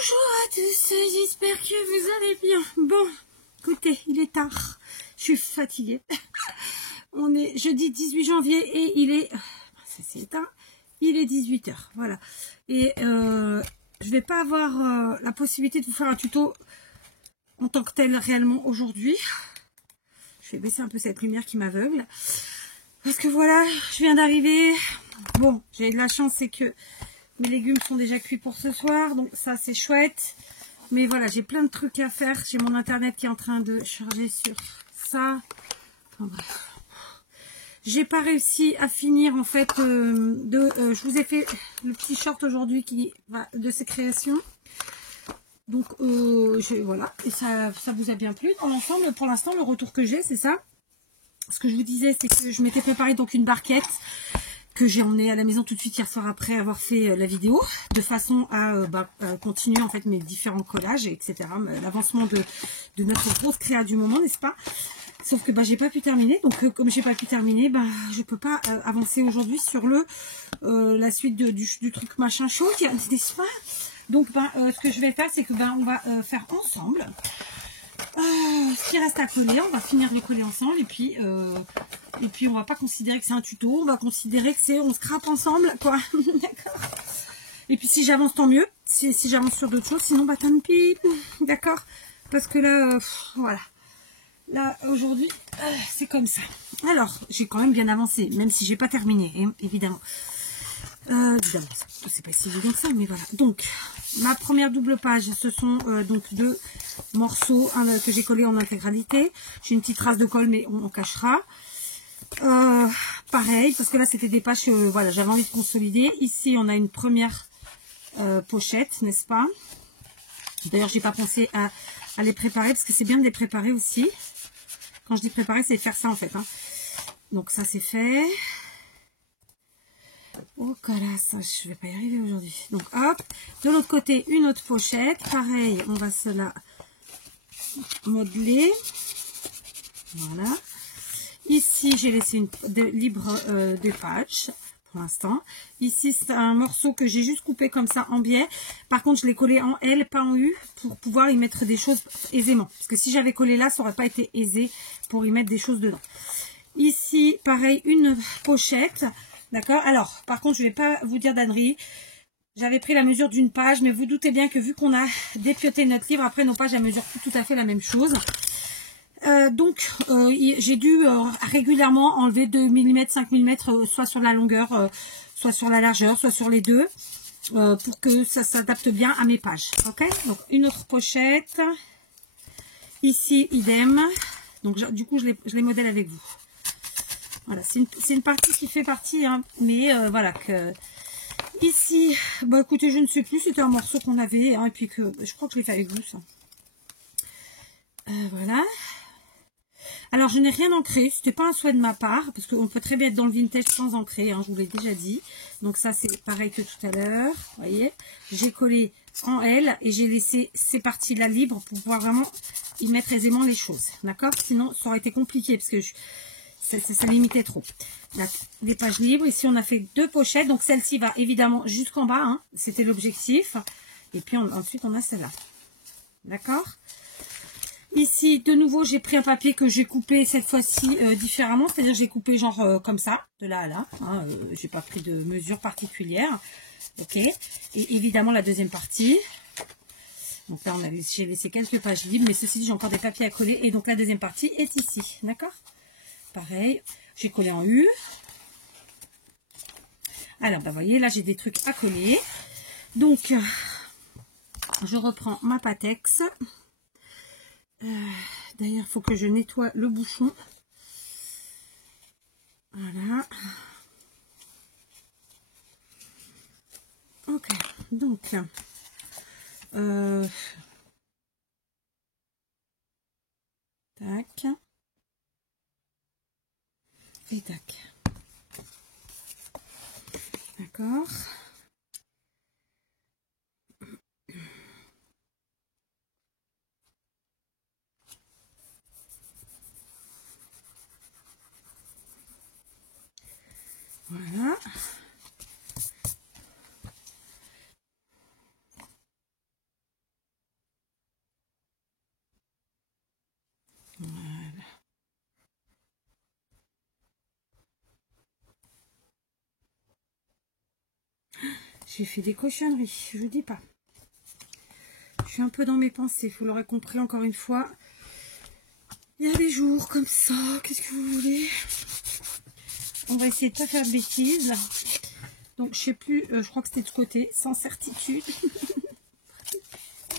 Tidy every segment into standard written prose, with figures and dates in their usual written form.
Bonjour à tous, j'espère que vous allez bien. Bon, écoutez, il est tard, je suis fatiguée. On est jeudi 18 janvier et il est... Ça c'est éteint, il est 18 h, voilà. Et je vais pas avoir la possibilité de vous faire un tuto en tant que tel réellement aujourd'hui. Je vais baisser un peu cette lumière qui m'aveugle. Parce que voilà, je viens d'arriver. Bon, j'ai de la chance, c'est que mes légumes sont déjà cuits pour ce soir, donc ça c'est chouette. Mais voilà, j'ai plein de trucs à faire. J'ai mon internet qui est en train de charger sur ça. Enfin bref. J'ai pas réussi à finir en fait je vous ai fait le petit short aujourd'hui qui va de ses créations. Donc voilà, et ça vous a bien plu dans l'ensemble. Pour l'instant, le retour que j'ai, c'est ça. Ce que je vous disais, c'est que je m'étais préparé donc une barquette que j'ai emmenée à la maison tout de suite hier soir après avoir fait la vidéo, de façon à continuer en fait mes différents collages, etc. L'avancement de notre grosse créa du moment, n'est-ce pas? Sauf que j'ai pas pu terminer, donc comme j'ai pas pu terminer, je peux pas avancer aujourd'hui sur la suite du truc machin chaud, n'est-ce pas? Donc ce que je vais faire, c'est que on va faire ensemble ce qui reste à coller. On va finir de coller ensemble et puis on va pas considérer que c'est un tuto, on va considérer que c'est on scrape ensemble, quoi. D'accord. Et puis si j'avance, tant mieux. Si j'avance sur d'autres choses, sinon tant pis, d'accord. Parce que là, voilà. Là aujourd'hui, c'est comme ça. Alors, j'ai quand même bien avancé, même si j'ai pas terminé, hein, évidemment. Évidemment, c'est pas si évident que ça, mais voilà. Donc, ma première double page, ce sont donc deux morceaux que j'ai collés en intégralité. J'ai une petite trace de colle, mais on cachera. Pareil, parce que là, c'était des pages, voilà, j'avais envie de consolider. Ici, on a une première pochette, n'est-ce pas? D'ailleurs, j'ai pas pensé à les préparer, parce que c'est bien de les préparer aussi. Quand je dis préparer, c'est faire ça, en fait. Hein. Donc, ça, c'est fait. Oh là, ça, je vais pas y arriver aujourd'hui. Donc hop, de l'autre côté, une autre pochette. Pareil, on va se la modeler. Voilà. Ici, j'ai laissé libre des pages pour l'instant. Ici, c'est un morceau que j'ai juste coupé comme ça en biais. Par contre, je l'ai collé en L, pas en U, pour pouvoir y mettre des choses aisément. Parce que si j'avais collé là, ça aurait pas été aisé pour y mettre des choses dedans. Ici, pareil, une pochette. D'accord. Alors, par contre, je ne vais pas vous dire d'ânerie. J'avais pris la mesure d'une page, mais vous doutez bien que vu qu'on a dépioté notre livre, après nos pages, elles mesurent tout à fait la même chose. Donc, j'ai dû régulièrement enlever 2 mm, 5 mm, soit sur la longueur, soit sur la largeur, soit sur les deux, pour que ça s'adapte bien à mes pages. Ok. Donc, une autre pochette. Ici, idem. Donc, du coup, je les modèle avec vous. Voilà, c'est une partie qui fait partie, hein, mais voilà que ici, écoutez, je ne sais plus, c'était un morceau qu'on avait, hein, et puis que je crois que je l'ai fait avec vous, ça. Voilà. Alors, je n'ai rien ancré, c'était pas un souhait de ma part, parce qu'on peut très bien être dans le vintage sans ancrer, hein, je vous l'ai déjà dit. Donc ça, c'est pareil que tout à l'heure, vous voyez. J'ai collé en L et j'ai laissé ces parties-là libres pour pouvoir vraiment y mettre aisément les choses, d'accord? Sinon, ça aurait été compliqué, parce que ça limitait trop. Là, des pages libres. Ici, on a fait deux pochettes. Donc, celle-ci va évidemment jusqu'en bas. Hein. C'était l'objectif. Et puis, ensuite, on a celle-là. D'accord? Ici, de nouveau, j'ai pris un papier que j'ai coupé cette fois-ci différemment. C'est-à-dire, j'ai coupé genre comme ça, de là à là. Hein, j'ai pas pris de mesure particulière. Ok? Et évidemment, la deuxième partie. Donc là, j'ai laissé quelques pages libres. Mais ceci dit, j'ai encore des papiers à coller. Et donc, la deuxième partie est ici. D'accord? Pareil, j'ai collé en U. Alors, vous voyez, là, j'ai des trucs à coller. Donc, je reprends ma Patex. D'ailleurs, il faut que je nettoie le bouchon. Voilà. Ok, donc, tac. Et tac. D'accord. Voilà. J'ai fait des cochonneries, je vous dis pas. Je suis un peu dans mes pensées, vous l'aurez compris encore une fois. Il y a des jours comme ça, qu'est-ce que vous voulez? On va essayer de pas faire de bêtises. Donc je sais plus, je crois que c'était de ce côté, sans certitude.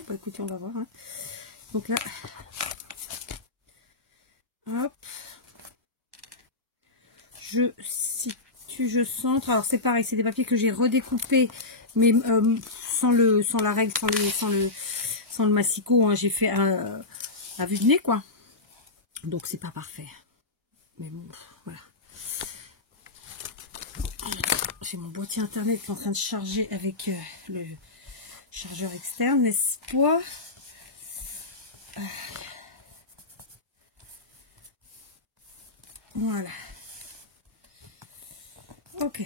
Bah, écoutez, on va voir. Hein. Donc là, hop. Je situe, je centre. Alors c'est pareil, c'est des papiers que j'ai redécoupés, mais sans la règle, sans le massicot. Hein. J'ai fait à vue de nez, quoi. Donc c'est pas parfait. Mais bon, voilà. J'ai mon boîtier internet qui est en train de charger avec le chargeur externe, n'est-ce pas? Voilà. Ok.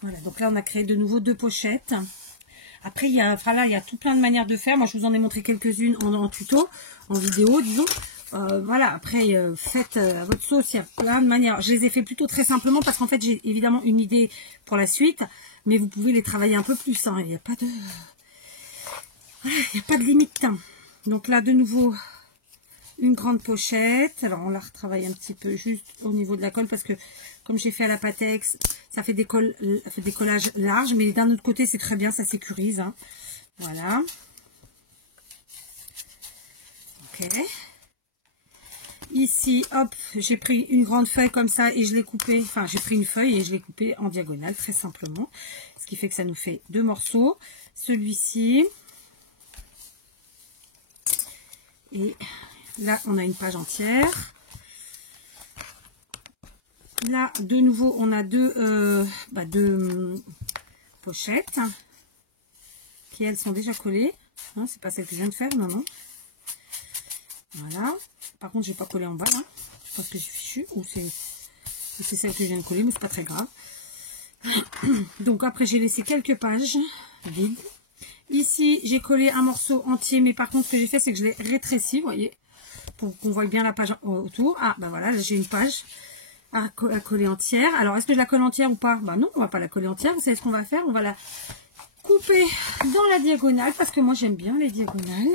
Voilà, donc là on a créé de nouveau 2 pochettes. Après il y a, enfin là, il y a tout plein de manières de faire. Moi je vous en ai montré quelques-unes en tuto, en vidéo disons. Voilà, après faites à votre sauce, il y a plein de manières. Je les ai fait plutôt très simplement parce qu'en fait j'ai évidemment une idée pour la suite, mais vous pouvez les travailler un peu plus. Hein. Il n'y a pas de limite. Hein. Donc là de nouveau une grande pochette. Alors on la retravaille un petit peu juste au niveau de la colle parce que comme j'ai fait à la Patex, ça fait des collages larges, mais d'un autre côté c'est très bien, ça sécurise. Hein. Voilà. Ok. Ici, hop, j'ai pris une grande feuille comme ça et je l'ai coupée. Enfin, j'ai pris une feuille et je l'ai coupée en diagonale, très simplement. Ce qui fait que ça nous fait 2 morceaux. Celui-ci. Et là, on a une page entière. Là, de nouveau, on a deux pochettes qui, elles, sont déjà collées. Hein, c'est pas celle que je viens de faire, non, non. Voilà. Par contre, j'ai pas collé en bas, là. Je pense que j'ai fichu. Ou c'est celle que je viens de coller, mais c'est pas très grave. Donc, après, j'ai laissé quelques pages vides. Ici, j'ai collé un morceau entier, mais par contre, ce que j'ai fait, c'est que je l'ai rétréci, vous voyez, pour qu'on voit bien la page autour. Ah, ben voilà, j'ai une page à coller entière. Alors, est-ce que je la colle entière ou pas? Ben non, on va pas la coller entière. Vous savez ce qu'on va faire? On va la couper dans la diagonale, parce que moi, j'aime bien les diagonales.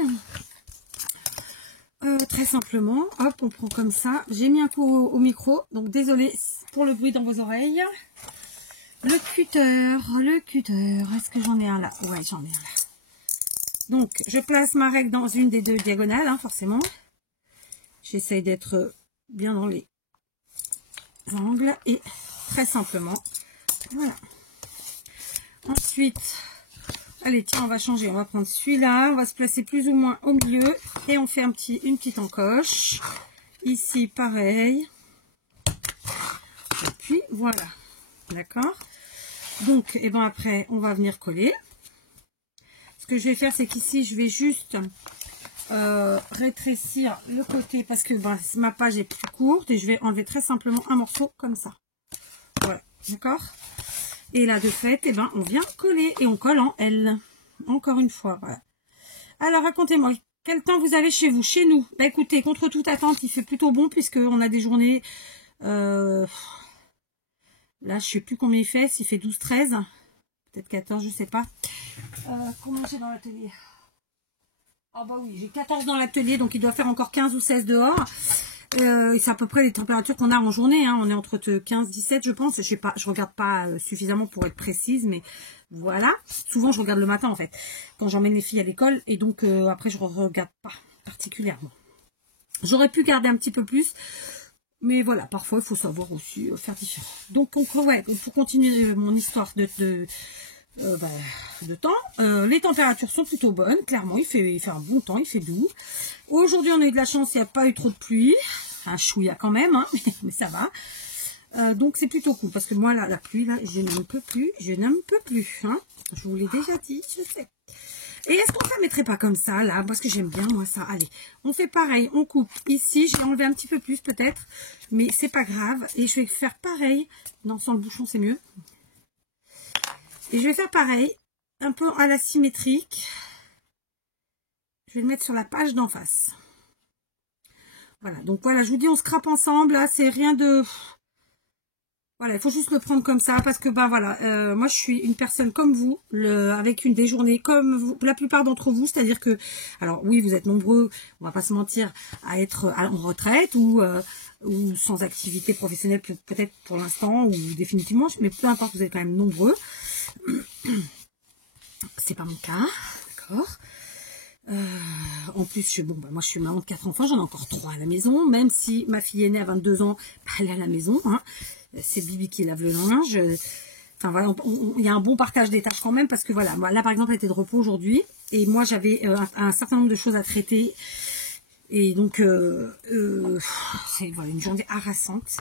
Très simplement, hop, on prend comme ça. J'ai mis un coup au micro, donc désolé pour le bruit dans vos oreilles. Le cutter, est-ce que j'en ai un là? Ouais, j'en ai un là. Donc, je place ma règle dans une des 2 diagonales, hein, forcément. J'essaye d'être bien dans les angles et très simplement, voilà. Ensuite, allez, tiens, on va changer. On va prendre celui-là, on va se placer plus ou moins au milieu et on fait une petite encoche. Ici, pareil. Et puis, voilà. D'accord? Donc, et ben après, on va venir coller. Ce que je vais faire, c'est qu'ici, je vais juste rétrécir le côté parce que ben, ma page est plus courte et je vais enlever très simplement un morceau comme ça. Voilà, d'accord? Et là, de fait, et ben, on vient coller et on colle en L. Encore une fois, voilà. Alors, racontez-moi, quel temps vous avez chez vous? Chez nous, bah, écoutez, contre toute attente, il fait plutôt bon puisqu'on a des journées... Là, je sais plus combien il fait, s'il fait 12, 13, peut-être 14, je sais pas. Comment j'ai dans l'atelier? Ah bah oui, j'ai 14 dans l'atelier, donc il doit faire encore 15 ou 16 dehors. C'est à peu près les températures qu'on a en journée, hein. On est entre 15 et 17, je pense. Je sais pas, je regarde pas suffisamment pour être précise, mais voilà. Souvent, je regarde le matin, en fait, quand j'emmène les filles à l'école, et donc après, je ne regarde pas particulièrement. J'aurais pu garder un petit peu plus, mais voilà, parfois, il faut savoir aussi faire différent. Donc, ouais, pour continuer mon histoire de temps, les températures sont plutôt bonnes. Clairement, il fait un bon temps, il fait doux. Aujourd'hui, on a eu de la chance, il n'y a pas eu trop de pluie. Un chouïa quand même, hein, mais ça va. Donc, c'est plutôt cool, parce que moi, là, la pluie, là, je n'en peux plus. Je n'en peux plus. Hein. Je vous l'ai déjà dit, je sais. Et est-ce qu'on ne la mettrait pas comme ça, là? Parce que j'aime bien, moi, ça. Allez, on fait pareil, on coupe ici. J'ai enlevé un petit peu plus, peut-être. Mais c'est pas grave. Et je vais faire pareil. Non, sans le bouchon, c'est mieux. Et je vais faire pareil, un peu à la symétrique. Je vais le mettre sur la page d'en face. Voilà, donc voilà, je vous dis, on scrape ensemble. Là, c'est rien de Voilà, il faut juste le prendre comme ça parce que ben voilà, moi je suis une personne comme vous, avec des journées comme vous, la plupart d'entre vous, c'est-à-dire que, alors oui, vous êtes nombreux, on va pas se mentir, à être en retraite ou sans activité professionnelle peut-être pour l'instant ou définitivement, mais peu importe, vous êtes quand même nombreux. C'est pas mon cas, d'accord. En plus, moi je suis maman de 4 enfants, j'en ai encore 3 à la maison, même si ma fille est née à 22 ans, elle est à la maison, hein. C'est Bibi qui lave le linge. Enfin voilà, il y a un bon partage des tâches quand même, parce que voilà, moi, là par exemple, elle était de repos aujourd'hui, et moi j'avais un certain nombre de choses à traiter, et donc c'est voilà, une journée harassante.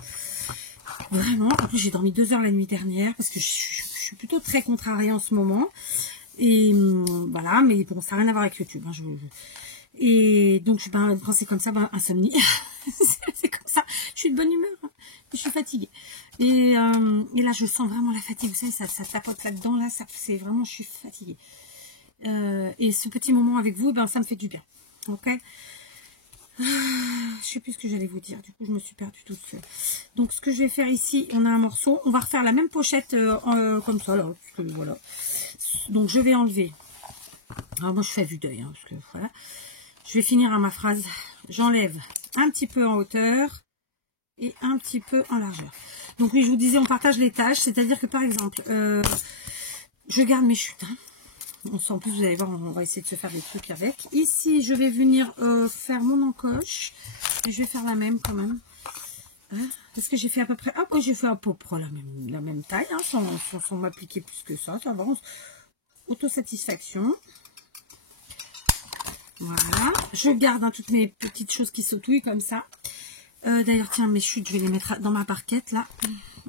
Vraiment, en plus j'ai dormi 2 heures la nuit dernière, parce que je suis plutôt très contrariée en ce moment. Et voilà, mais bon, ça n'a rien à voir avec YouTube. Hein, et donc, quand c'est comme ça, insomnie. C'est comme ça. Je suis de bonne humeur. Hein, je suis fatiguée. Et là, je sens vraiment la fatigue. Vous savez, ça tapote là-dedans. Là, c'est vraiment, je suis fatiguée. Et ce petit moment avec vous, ça me fait du bien. Ok. Je sais plus ce que j'allais vous dire. Du coup, je me suis perdue toute seule. Donc, ce que je vais faire ici, on a un morceau. On va refaire la même pochette comme ça. Là, parce que, voilà. Donc, je vais enlever. Alors, moi, je fais vue d'œil. Hein, parce que, voilà. Je vais finir à ma phrase. J'enlève un petit peu en hauteur et un petit peu en largeur. Donc, oui, je vous disais, on partage les tâches. C'est-à-dire que, par exemple, je garde mes chutes. Hein. En plus, vous allez voir, on va essayer de se faire des trucs avec. Ici, je vais venir faire mon encoche. Et je vais faire la même quand même. Hein, parce que j'ai fait à peu près... Ah, moi, j'ai fait à peu près la même taille. Hein, sans m'appliquer plus que ça. Ça va. Autosatisfaction. Voilà. Je garde hein, toutes mes petites choses qui sautouillent comme ça. D'ailleurs, tiens, mes chutes, je vais les mettre dans ma barquette, là.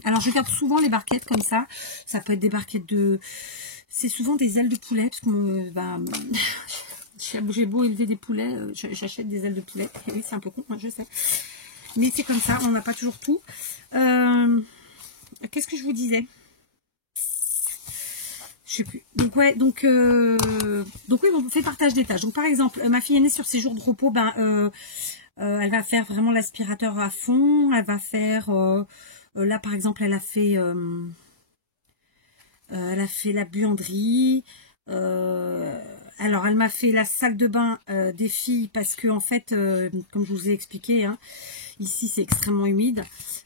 Alors, je garde souvent les barquettes comme ça. Ça peut être des barquettes de... C'est souvent des ailes de poulet, parce que j'ai beau élever des poulets, j'achète des ailes de poulet. Et oui, c'est un peu con, moi, je sais. Mais c'est comme ça, on n'a pas toujours tout. Qu'est-ce que je vous disais? Je sais plus. Donc ouais, donc oui, on fait partage des tâches. Donc par exemple, ma fille aînée sur ses jours de repos, elle va faire vraiment l'aspirateur à fond. Elle va faire, là par exemple, elle a fait la buanderie. Alors elle m'a fait la salle de bain des filles parce que en fait, comme je vous ai expliqué, hein, ici c'est extrêmement humide.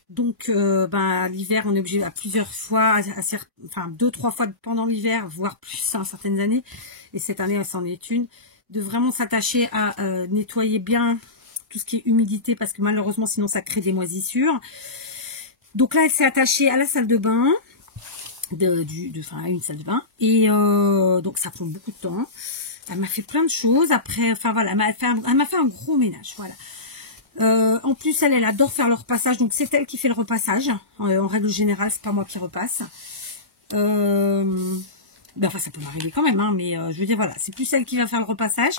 Donc l'hiver on est obligé à plusieurs fois, enfin 2-3 fois pendant l'hiver, voire plus hein, certaines années. Et cette année, c'en est une, de vraiment s'attacher à nettoyer bien tout ce qui est humidité parce que malheureusement sinon ça crée des moisissures. Donc là elle s'est attachée à la salle de bain. À une salle de bain et donc ça prend beaucoup de temps. Elle m'a fait plein de choses après, enfin voilà, elle m'a fait un gros ménage, voilà. En plus elle adore faire le repassage, donc c'est elle qui fait le repassage en règle générale, c'est pas moi qui repasse. Enfin ça peut m'arriver quand même hein, mais je veux dire voilà, c'est plus elle qui va faire le repassage.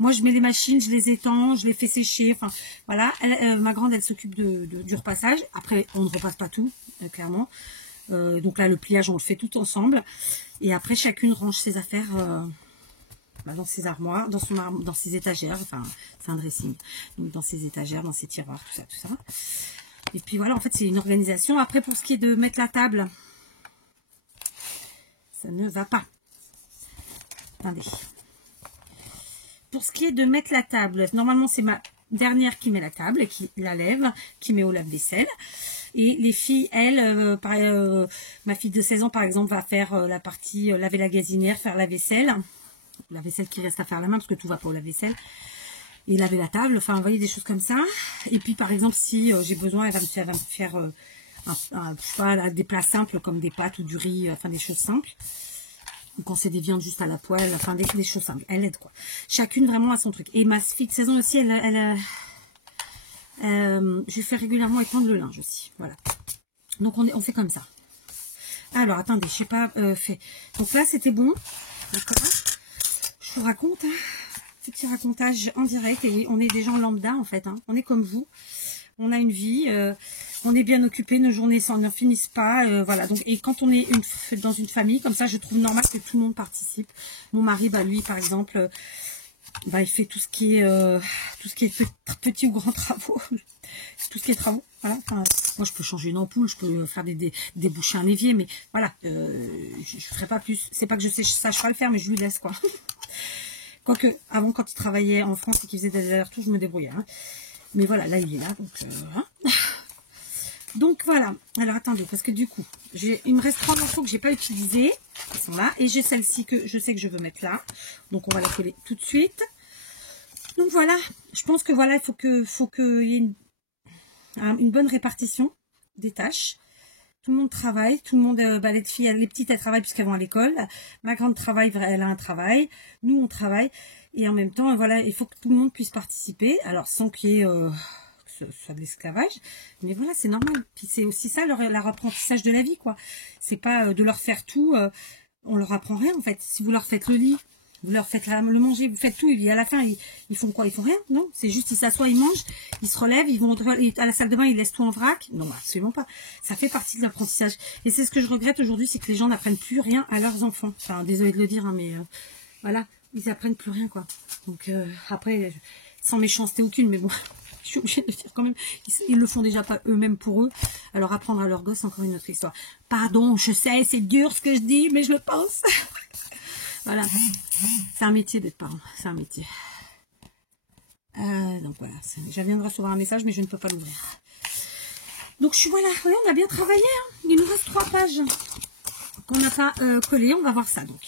Moi je mets les machines, je les étends, je les fais sécher, enfin voilà. Ma grande elle s'occupe du repassage. Après on ne repasse pas tout clairement. Donc là le pliage on le fait tout ensemble et après chacune range ses affaires dans ses armoires, dans ses étagères, enfin c'est un dressing, donc dans ses étagères, dans ses tiroirs, tout ça. Et puis voilà, en fait c'est une organisation. Après pour ce qui est de mettre la table, ça ne va pas. Attendez. Pour ce qui est de mettre la table, normalement c'est ma dernière qui met la table et qui la lève, qui met au lave-vaisselle. Et les filles, elles, ma fille de 16 ans par exemple va faire la partie laver la gazinière, faire la vaisselle qui reste à faire à la main parce que tout va pas au lave-vaisselle, et laver la table, enfin vous voyez des choses comme ça. Et puis par exemple si j'ai besoin, elle va me faire des plats simples comme des pâtes ou du riz, enfin des choses simples. Ou quand c'est des viandes juste à la poêle, enfin des choses simples. Elle aide quoi. Chacune vraiment à son truc. Et ma fille de 16 ans aussi, je fais régulièrement étendre le linge aussi. Voilà. Donc on fait comme ça. Alors attendez, je sais pas fait. Donc là c'était bon. D'accord. Je vous raconte petit racontage en direct. Et on est des gens lambda en fait. Hein. On est comme vous. On a une vie. On est bien occupé. Nos journées ne finissent pas. Voilà. Donc et quand on est dans une famille comme ça, je trouve normal que tout le monde participe. Mon mari, lui par exemple. Il fait tout ce qui est petits ou grands travaux. tout ce qui est travaux. Voilà. Enfin, moi, je peux changer une ampoule, je peux faire déboucher un évier, mais voilà, je ne ferai pas plus. C'est pas que je sache pas le faire, mais je lui laisse, quoi. Quoique, avant, quand il travaillait en France et qu'il faisait des allers-retours, je me débrouillais. Hein. Mais voilà, là, il est là, donc... hein. Donc voilà, alors attendez, parce que du coup, il me reste 3 morceaux que j'ai pas utilisés, ils sont là, et j'ai celle-ci que je sais que je veux mettre là, donc on va la coller tout de suite. Donc voilà, je pense que voilà, il faut qu'il y ait une bonne répartition des tâches. Tout le monde travaille, tout le monde, les filles, les petites elles travaillent puisqu'elles vont à l'école, ma grande travaille, elle a un travail, nous on travaille, et en même temps, voilà, il faut que tout le monde puisse participer, alors sans qu'il y ait... soit de l'esclavage, mais voilà, c'est normal. Puis c'est aussi ça leur apprentissage de la vie, quoi. C'est pas de leur faire tout, on leur apprend rien en fait. Si vous leur faites le lit, vous leur faites le manger, vous faites tout, et à la fin ils font quoi? Ils font rien, non? C'est juste ils s'assoient, ils mangent, ils se relèvent, ils vont à la salle de bain, ils laissent tout en vrac. Non, absolument pas. Ça fait partie de l'apprentissage. Et c'est ce que je regrette aujourd'hui, c'est que les gens n'apprennent plus rien à leurs enfants. Enfin, désolé de le dire, hein, mais voilà, ils apprennent plus rien, quoi. Donc après, sans méchanceté aucune, mais bon. Je suis obligée de dire quand même, ils le font déjà pas eux-mêmes pour eux. Alors apprendre à leurs gosses, encore une autre histoire. Pardon, je sais, c'est dur ce que je dis, mais je le pense. Voilà, c'est un métier d'être parent, c'est un métier. Donc voilà, je viens de recevoir un message, mais je ne peux pas l'ouvrir. Donc je suis voilà, ouais, on a bien travaillé. Hein. Il nous reste 3 pages qu'on n'a pas collées, on va voir ça donc.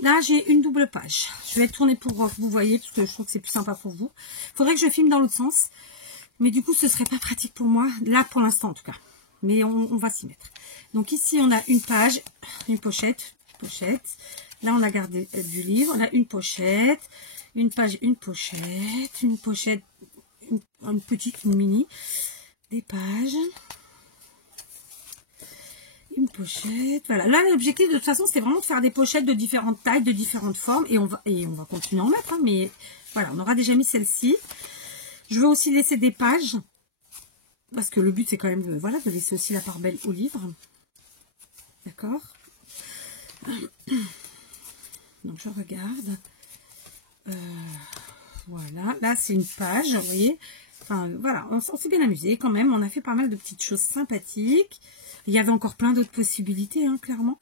Là, j'ai une double page. Je vais tourner pour que vous voyez, parce que je trouve que c'est plus sympa pour vous. Il faudrait que je filme dans l'autre sens. Mais du coup, ce serait pas pratique pour moi. Là, pour l'instant, en tout cas. Mais on va s'y mettre. Donc ici, on a une page, une pochette. Là, on a gardé du livre. On a une pochette, une page, une pochette, une petite, une mini. Des pages. Une pochette, voilà. Là, l'objectif, de toute façon, c'était vraiment de faire des pochettes de différentes tailles, de différentes formes. Et on va continuer à en mettre. Hein, mais voilà, on aura déjà mis celle-ci. Je veux aussi laisser des pages. Parce que le but, c'est quand même voilà, de laisser aussi la part belle au livre. D'accord. Donc, je regarde. Voilà. Là, c'est une page, vous voyez. Enfin, voilà, on s'est bien amusé quand même. On a fait pas mal de petites choses sympathiques. Il y avait encore plein d'autres possibilités, hein, clairement.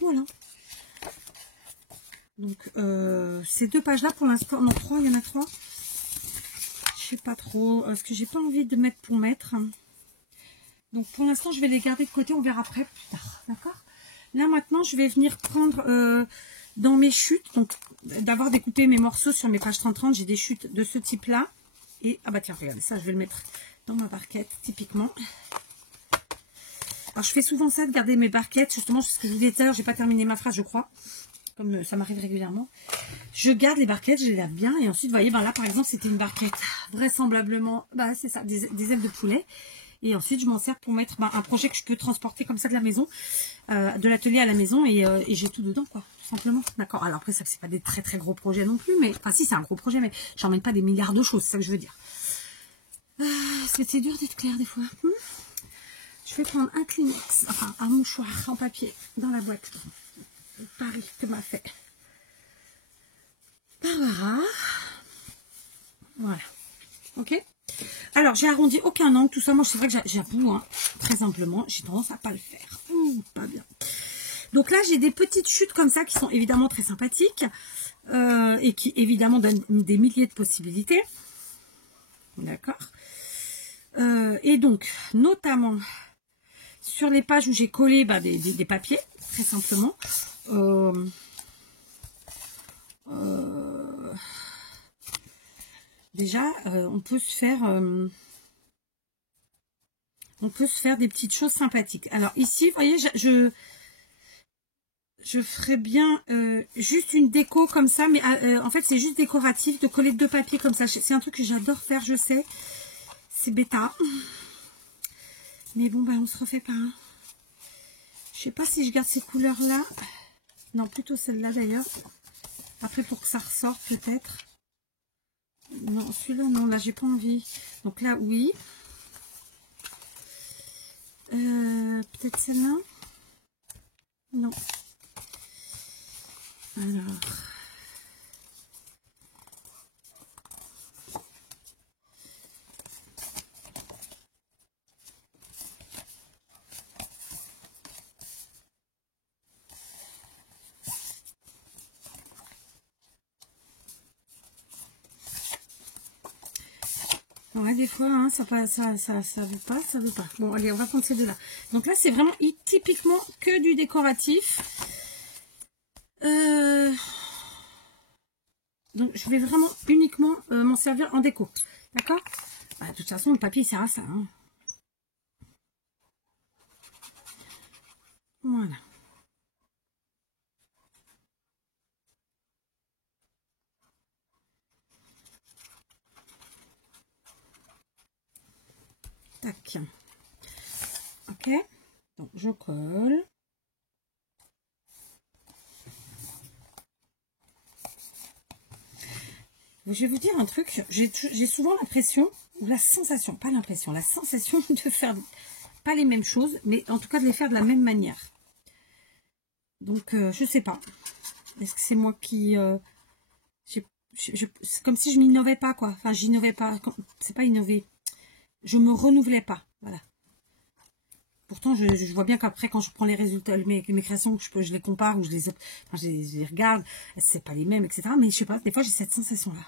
Voilà. Donc, ces 2 pages-là, pour l'instant, non, 3, il y en a 3. Je sais pas trop, ce que j'ai pas envie de mettre pour mettre. Donc, pour l'instant, je vais les garder de côté, on verra après plus tard, d'accord? Là, maintenant, je vais venir prendre dans mes chutes, donc, d'avoir découpé mes morceaux sur mes pages 30-30, j'ai des chutes de ce type-là. Et, ah bah tiens, regardez, ça, je vais le mettre dans ma barquette, typiquement. Alors, je fais souvent ça, de garder mes barquettes. Justement, c'est ce que je vous disais tout à l'heure, j'ai pas terminé ma phrase, je crois. Comme ça m'arrive régulièrement. Je garde les barquettes, je les lave bien. Et ensuite, vous voyez, ben là, par exemple, c'était une barquette vraisemblablement, bah, c'est ça, des ailes de poulet. Et ensuite, je m'en sers pour mettre un projet que je peux transporter comme ça de la maison, de l'atelier à la maison. Et j'ai tout dedans, quoi, tout simplement. D'accord. Alors après, ça, c'est pas des très, très gros projets non plus. Mais, enfin, si, c'est un gros projet, mais j'emmène pas des milliards de choses, c'est ça que je veux dire. C'est dur d'être clair des fois. Je vais prendre un Kleenex, enfin un mouchoir en papier dans la boîte de Paris que m'a fait Barbara. Voilà. Ok. Alors j'ai arrondi aucun angle, tout ça. Moi c'est vrai que j'avoue, hein, très simplement, j'ai tendance à pas le faire. Pas bien. Donc là j'ai des petites chutes comme ça qui sont évidemment très sympathiques et qui évidemment donnent des milliers de possibilités. D'accord. Et donc notamment sur les pages où j'ai collé des papiers, très simplement. Déjà, on peut se faire des petites choses sympathiques. Alors ici, vous voyez, je ferais bien juste une déco comme ça, mais en fait c'est juste décoratif de coller 2 papiers comme ça. C'est un truc que j'adore faire, je sais. C'est bêta. Mais bon, bah on se refait pas. Hein. Je sais pas si je garde ces couleurs-là. Non, plutôt celle-là d'ailleurs. Après, pour que ça ressorte peut-être. Non, celui-là, non. Là, j'ai pas envie. Donc là, oui. Peut-être celle-là. Non. Alors. Ouais, des fois, hein, ça veut pas, ça veut pas. Bon, allez, on va prendre ces deux-là. Donc là, c'est vraiment typiquement que du décoratif. Donc, je vais vraiment uniquement m'en servir en déco. D'accord? Bah, de toute façon, le papier, il sert à ça. Hein. Voilà. Tac. Ok. Donc, je colle. Je vais vous dire un truc. J'ai souvent l'impression, ou la sensation, pas l'impression, la sensation de faire pas les mêmes choses, mais en tout cas de les faire de la même manière. Donc, je sais pas. Est-ce que c'est moi qui... c'est comme si je m'innovais pas, quoi. Enfin, j'innovais pas. C'est pas innover. Je me renouvelais pas. Voilà. Pourtant, je vois bien qu'après, quand je prends les résultats, mes créations, je les compare ou je les regarde, c'est pas les mêmes, etc. Mais je sais pas, des fois, j'ai cette sensation-là.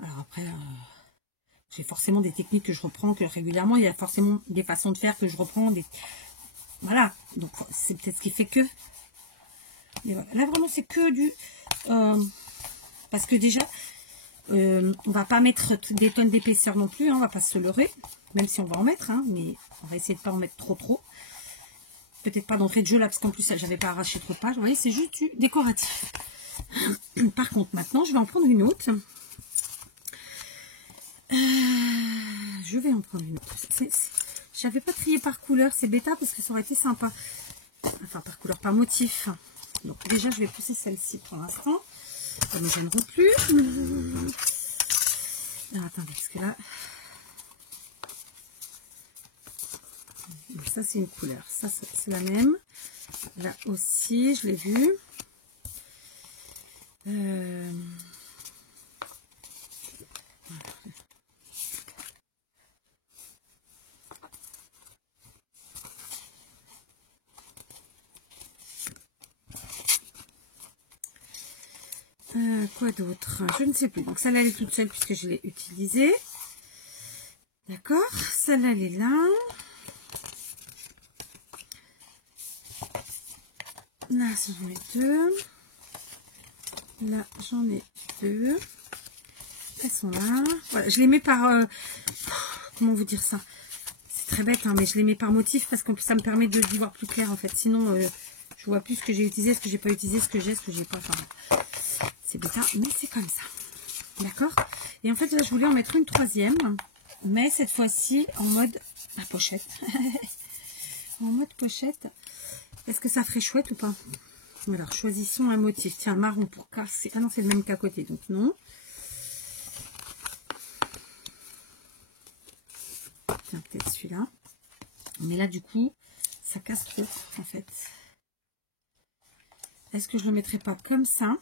Alors après, j'ai forcément des techniques que je reprends que régulièrement. Il y a forcément des façons de faire que je reprends. Voilà. Donc, c'est peut-être ce qui fait que... Mais voilà. Là, vraiment, c'est que du... parce que déjà, on va pas mettre des tonnes d'épaisseur non plus. Hein, on va pas se leurrer. Même si on va en mettre, hein, mais on va essayer de pas en mettre trop. Peut-être pas d'entrée de jeu là, parce qu'en plus, j'avais pas arraché trop de pages. Vous voyez, c'est juste du décoratif. Par contre, maintenant, je vais en prendre une autre. Je vais en prendre une autre. J'avais pas trié par couleur, c'est bêta, parce que ça aurait été sympa. Enfin, par couleur, par motif. Donc, déjà, je vais pousser celle-ci pour l'instant. Ça ne me gênera plus. Alors, attendez, parce que là... Ça, c'est une couleur. Ça, c'est la même. Là aussi, je l'ai vu. Quoi d'autre? Je ne sais plus. Donc, celle-là, elle est toute seule puisque je l'ai utilisée. D'accord. Celle-là, elle est là. Là, j'en ai deux. Là, j'en ai deux. Elles sont là. Voilà, je les mets par... comment vous dire ça? C'est très bête, hein, mais je les mets par motif parce que ça me permet de d'y voir plus clair, en fait. Sinon, je vois plus ce que j'ai utilisé, ce que j'ai pas utilisé, ce que j'ai pas. Enfin, c'est bêta, mais c'est comme ça. D'accord? Et en fait, là, je voulais en mettre une troisième. Mais cette fois-ci, en mode... la pochette. En mode pochette. Est-ce que ça ferait chouette ou pas? Alors, choisissons un motif. Tiens, marron pour casser. Ah non, c'est le même qu'à côté, donc non. Tiens, peut-être celui-là. Mais là, du coup, ça casse trop, en fait. Est-ce que je le mettrai pas comme ça?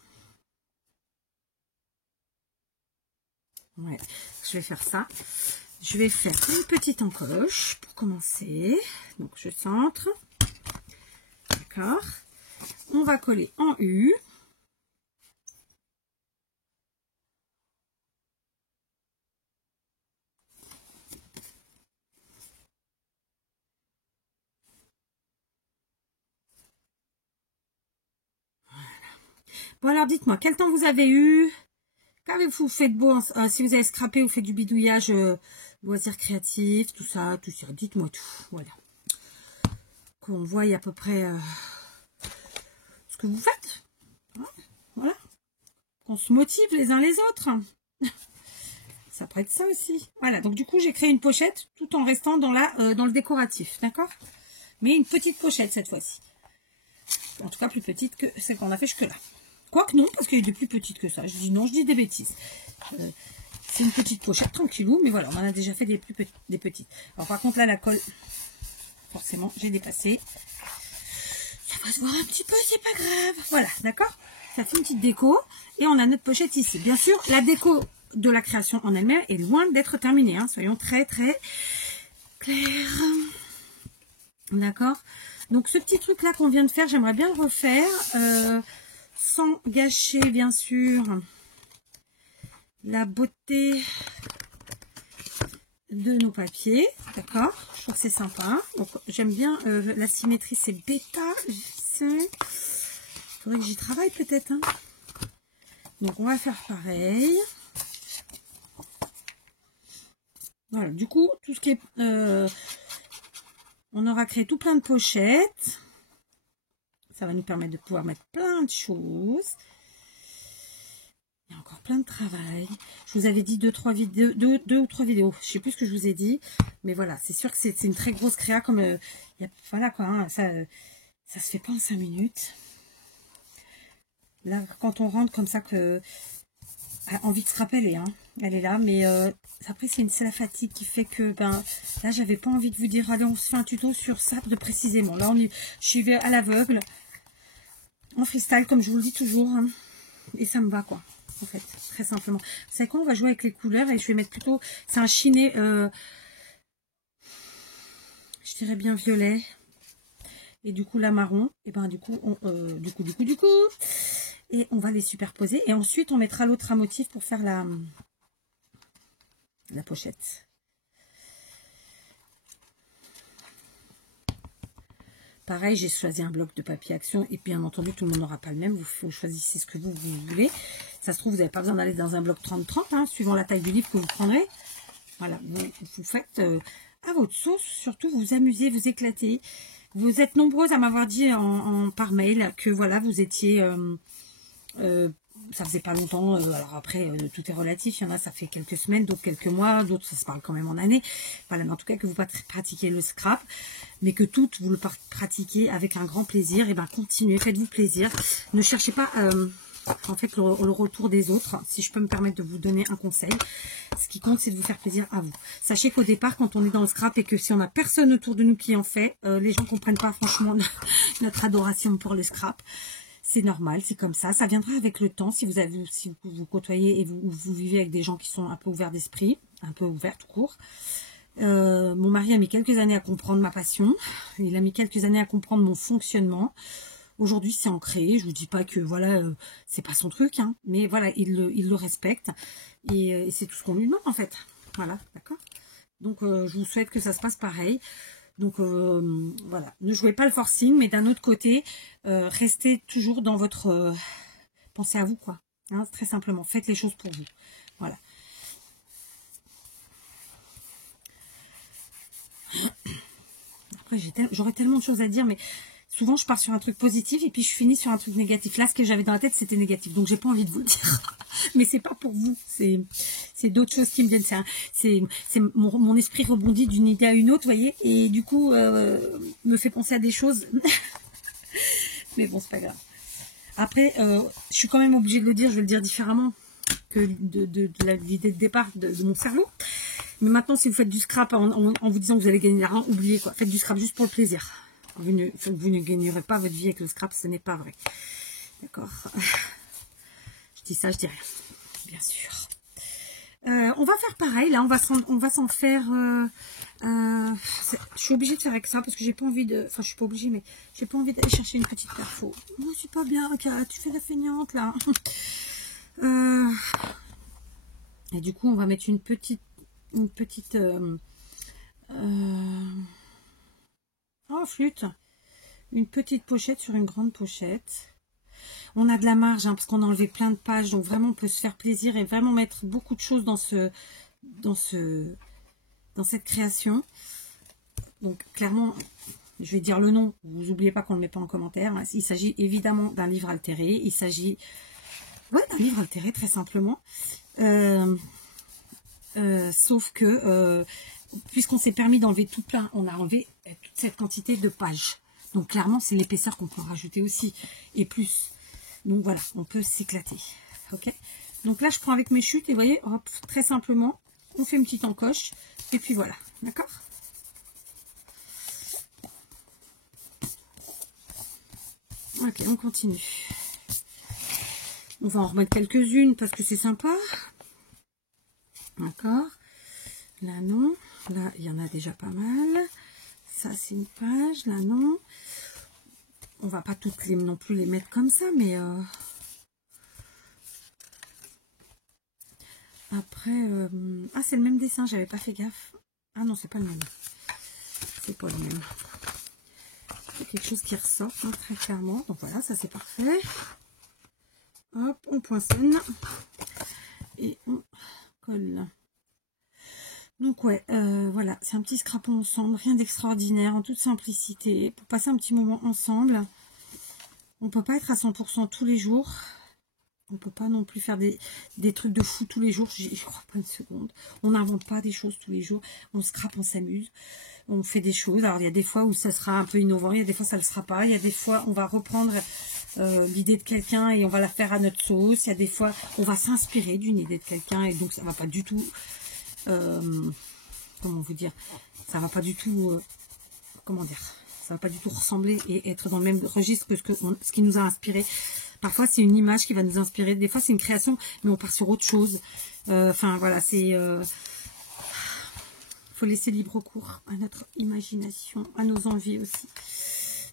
Ouais, je vais faire ça. Je vais faire une petite encoche pour commencer. Donc, je centre. D'accord. On va coller en U. Voilà. Bon, alors, dites-moi, quel temps vous avez eu? Qu'avez-vous fait de beau? Si vous avez scrappé ou fait du bidouillage, loisirs créatifs, tout ça, dites-moi tout. Voilà. Qu'on voit à peu près ce que vous faites. Voilà. Qu'on se motive les uns les autres. Ça pourrait être ça aussi. Voilà, donc du coup, j'ai créé une pochette tout en restant dans le décoratif, d'accord? Mais une petite pochette cette fois-ci. En tout cas, plus petite que celle qu'on a fait jusque-là. Quoique non, parce qu'il y a des plus petites que ça. Je dis non, je dis des bêtises. C'est une petite pochette, tranquillou, mais voilà, on en a déjà fait des petites. Alors par contre, là, la colle, forcément, j'ai dépassé. Ça va se voir un petit peu, c'est pas grave. Voilà, d'accord? Ça fait une petite déco. Et on a notre pochette ici. Bien sûr, la déco de la création en elle-même est loin d'être terminée. Hein. Soyons très, très clairs. D'accord? Donc, ce petit truc-là qu'on vient de faire, j'aimerais bien le refaire. Sans gâcher, bien sûr, la beauté de nos papiers, d'accord. Je trouve que c'est sympa. Donc j'aime bien la symétrie, c'est bêta. Il faudrait que j'y travaille peut-être. Hein. Donc on va faire pareil. Voilà, du coup, tout ce qui est... on aura créé tout plein de pochettes. Ça va nous permettre de pouvoir mettre plein de choses. Il y a encore plein de travail. Je vous avais dit deux ou trois vidéos. Je sais plus ce que je vous ai dit. Mais voilà, c'est sûr que c'est une très grosse créa. Comme voilà quoi, hein, ça se fait pas en 5 minutes. Là, quand on rentre comme ça, que envie de se rappeler, hein, elle est là. Mais après, c'est la fatigue qui fait que là, j'avais pas envie de vous dire allez, on se fait un tuto sur ça de précisément. Là, je suis à l'aveugle, en freestyle, comme je vous le dis toujours. Hein, et ça me va quoi. En fait, très simplement. Vous savez quoi, on va jouer avec les couleurs et je vais mettre plutôt, c'est un chiné, je dirais bien violet, et du coup la marron, et du coup, et on va les superposer et ensuite on mettra l'autre à motif pour faire la pochette. Pareil, j'ai choisi un bloc de papier action et bien entendu, tout le monde n'aura pas le même. Vous choisissez ce que vous voulez. Ça se trouve, vous n'avez pas besoin d'aller dans un bloc 30-30, hein, suivant la taille du livre que vous prendrez. Voilà, vous faites à votre sauce. Surtout, vous amusez, vous éclatez. Vous êtes nombreuses à m'avoir dit par mail que voilà, vous étiez... ça faisait pas longtemps, alors après tout est relatif, il y en a ça fait quelques semaines, d'autres quelques mois, d'autres ça se parle quand même en années, voilà, mais en tout cas que vous pratiquez le scrap, mais que toutes vous le pratiquez avec un grand plaisir, et continuez, faites-vous plaisir, ne cherchez pas en fait le retour des autres, si je peux me permettre de vous donner un conseil, ce qui compte c'est de vous faire plaisir à vous. Sachez qu'au départ quand on est dans le scrap et que si on n'a personne autour de nous qui en fait, les gens comprennent pas franchement notre adoration pour le scrap. C'est normal, c'est comme ça. Ça viendra avec le temps si vous côtoyez et vous vivez avec des gens qui sont un peu ouverts d'esprit, un peu ouverts tout court. Mon mari a mis quelques années à comprendre ma passion. Il a mis quelques années à comprendre mon fonctionnement. Aujourd'hui, c'est ancré. Je vous dis pas que voilà, c'est pas son truc, hein, mais voilà, il le respecte et c'est tout ce qu'on lui demande en fait. Voilà, d'accord. Donc, je vous souhaite que ça se passe pareil. Donc voilà, ne jouez pas le forcing, mais d'un autre côté, restez toujours dans votre... pensez à vous, quoi. Hein, très simplement, faites les choses pour vous. Voilà. Après, j'aurais tellement de choses à dire, mais souvent, je pars sur un truc positif et puis je finis sur un truc négatif. Là, ce que j'avais dans la tête, c'était négatif. Donc, j'ai pas envie de vous le dire. Mais c'est pas pour vous. C'est d'autres choses qui me viennent. C'est mon esprit rebondit d'une idée à une autre, vous voyez. Et du coup, me fait penser à des choses. Mais bon, c'est pas grave. Après, je suis quand même obligée de le dire. Je vais le dire différemment que de l'idée de départ de mon cerveau. Mais maintenant, si vous faites du scrap en vous disant que vous allez gagner de l'argent, oubliez quoi. Faites du scrap juste pour le plaisir. Vous ne gagnerez pas votre vie avec le scrap, ce n'est pas vrai. D'accord. Je dis ça, je dis rien. Bien sûr. On va faire pareil. Là, on va s'en faire... je suis obligée de faire avec ça parce que j'ai pas envie de... Enfin, je suis pas obligée, mais j'ai pas envie d'aller chercher une petite perfo. Moi, je suis pas bien. Okay, tu fais la feignante, là. Et du coup, on va mettre une petite... Oh, flûte. Une petite pochette sur une grande pochette. On a de la marge, hein, parce qu'on a enlevé plein de pages. Donc, vraiment, on peut se faire plaisir et vraiment mettre beaucoup de choses dans cette création. Donc, clairement, je vais dire le nom. Vous n'oubliez pas qu'on ne le met pas en commentaire. Il s'agit évidemment d'un livre altéré. Il s'agit d'un livre altéré, très simplement. Sauf que, puisqu'on s'est permis d'enlever tout plein, on a enlevé toute cette quantité de pages. Donc, clairement, c'est l'épaisseur qu'on peut en rajouter aussi. Et plus. Donc, voilà, on peut s'éclater. Ok. Donc là, je prends avec mes chutes et vous voyez, hop, très simplement, on fait une petite encoche. Et puis voilà. D'accord? Ok, on continue. On va en remettre quelques-unes parce que c'est sympa. D'accord. Là, non. Là, il y en a déjà pas mal. Ça, c'est une page. Là, non. On va pas toutes non plus les mettre comme ça, mais... Après... Ah, c'est le même dessin, j'avais pas fait gaffe. Ah non, c'est pas le même. C'est pas le même. C'est quelque chose qui ressort hein, très clairement. Donc voilà, ça c'est parfait. Hop, on poinçonne. Et on colle. Donc ouais, voilà, c'est un petit scrapon ensemble, rien d'extraordinaire, en toute simplicité, pour passer un petit moment ensemble. On peut pas être à 100% tous les jours. On peut pas non plus faire des trucs de fou tous les jours, je crois pas une seconde. On n'invente pas des choses tous les jours, on scrape, on s'amuse, on fait des choses. Alors il y a des fois où ça sera un peu innovant, il y a des fois ça le sera pas, il y a des fois on va reprendre l'idée de quelqu'un et on va la faire à notre sauce, il y a des fois on va s'inspirer d'une idée de quelqu'un et donc ça va pas du tout, comment vous dire, ça va pas du tout, comment dire, ça va pas du tout ressembler et être dans le même registre que ce qui nous a inspiré. Parfois, c'est une image qui va nous inspirer. Des fois, c'est une création, mais on part sur autre chose. Enfin, voilà, c'est... faut laisser libre cours à notre imagination, à nos envies aussi.